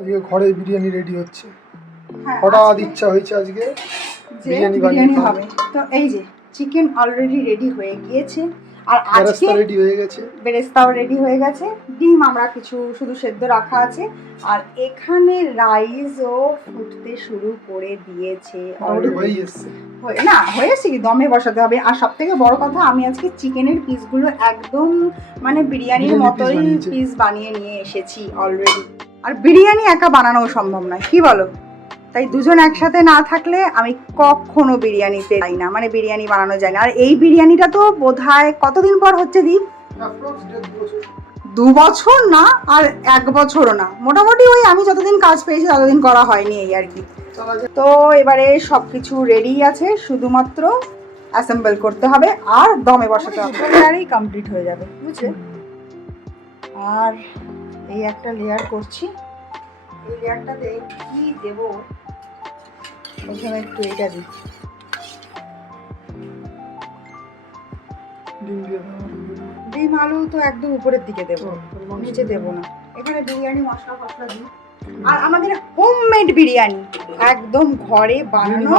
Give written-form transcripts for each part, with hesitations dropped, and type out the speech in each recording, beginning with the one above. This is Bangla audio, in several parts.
আজকে ঘরে বিরিয়ানি রেডি হচ্ছে। হ্যাঁ, হঠাৎ ইচ্ছা হয়েছে আজকে বিরিয়ানি হবে। তো এই যে চিকেন অলরেডি রেডি হয়ে গিয়েছে, আর আজকে রেডি হয়ে গেছে, বেরেস্তাও রেডি হয়ে গেছে, ডিম আমরা কিছু শুধু সেদ্ধ রাখা আছে, আর এখানে রাইসও ফুটতে শুরু করে দিয়েছে। হয়েছে কি, দমে বসাতে হবে। আর সব থেকে বড় কথা, আমি আজকে চিকেনের পিসগুলো একদম মানে বিরিয়ানির মতোই পিস বানিয়ে নিয়ে এসেছি অলরেডি। আর বিরিয়ানি একা বানানো সম্ভব নয়, কি বলো? তাই দুজন একসাথে না থাকলে আমি কখনো বিরিয়ানিতে যাই না, মানে বিরিয়ানি বানানো যায় না। আর এই বিরিয়ানিটা তো বোধহয় কতদিন পর হচ্ছে দীপ? 2 বছর না, আর 1 বছরও না, মোটামুটি ওই আমি যতদিন কাজ পেয়েছি ততদিন করা হয়নি, এই আর কি। তো এবারে সব কিছু রেডি আছে, শুধুমাত্র অ্যাসেম্বল করতে হবে আর দমে বসাতে হবে, লেয়ারেই কমপ্লিট হয়ে যাবে, বুঝলে? আর এই একটা লেয়ার করছি, এই লেয়ারটাতে কি দেবো? প্রথমে একটু এটা দিই, ডিম আলু তো একদম উপরের দিকে দেবো, নিচে দেবো না। এখানে বিরিয়ানি মশলা ফসলা দিই। আর আমাদের হোমমেড বিরিয়ানি, একদম ঘরে বানানো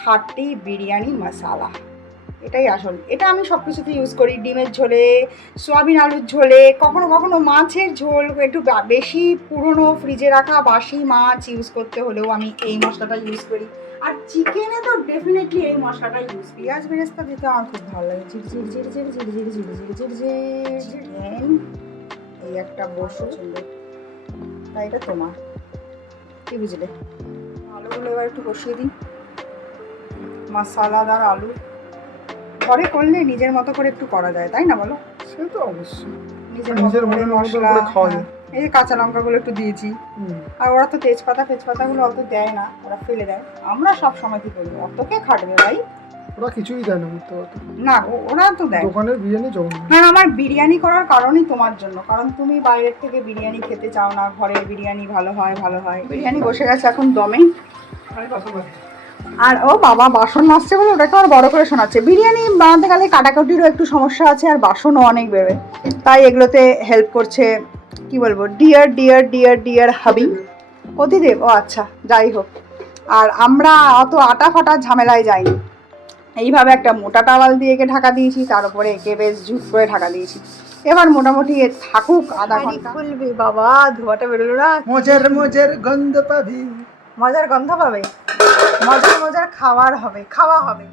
খাঁটি বিরিয়ানি মশলা, এটাই আসল। এটা আমি সব কিছুতে ইউজ করি, ডিমের ঝোলে, সোয়াবিন আলুর ঝোলে, কখনো কখনো মাছের ঝোল, একটু বেশি পুরনো ফ্রিজে রাখা বাসি মাছ ইউজ করতে হলেও আমি এই মশলাটা ইউজ করি। আর চিকেনে তো ডেফিনেটলি এই মশলাটা ইউজ। পেঁয়াজ বেরেস্তা দিতে আমার খুব ভালো লাগে। এই একটা বসো, তাই এটা তোমার, কি বুঝলে? আলুগুলো এবার একটু বসিয়ে দিই, মশলাদার আলু। ঘরে করলে নিজের মতো করে একটু করা যায়, তাই না বলো? সে তো অবশ্যই, নিজের মনের মশলা খাওয়া যায়। এই যে কাঁচা লঙ্কাগুলো একটু দিয়েছি, আর ওরা তো তেজপাতাগুলো অত দেয় না, ওরা ফেলে দেয়। আমরা সব সময় কি করি, অতকে খাটবে ভাই? ওরা কিছুই দেয় না, না ওরা তো দেয়। দোকানের বিরিয়ানি না, আমার বিরিয়ানি করার কারণই তোমার জন্য, কারণ তুমি বাইরের থেকে বিরিয়ানি খেতে চাও না, ঘরের বিরিয়ানি ভালো হয়। বিরিয়ানি বসে গেছে এখন দমে। আর ও বাবা, বাসন মাজছে বলে ওটাকে আর বড় করে শোনাচ্ছে। বিরিয়ানি বানাতে গেলে কাটাকুটিরও একটু সমস্যা আছে, আর বাসনও অনেক বেরোয়, তাই এগুলোতে হেল্প করছে, কি বলবো, ডিয়ার হাবি প্রতিদেব। ও আচ্ছা, যাই হোক। আর আমরা অত আটা ফাটা ঝামেলায় যাইনি, এইভাবে একটা মোটা টাওয়াল দিয়ে একে ঢাকা দিয়েছি, তার উপরে একে বেশ ঝুট করে ঢাকা দিয়েছি। এবার মোটামুটি থাকুক আধা ঘন্টা। খুলবি বাবা, ধোয়াটা বেরোলো না। মজার গন্ধ পাবি, মজার গন্ধ পাবে, মজার খাওয়া হবে।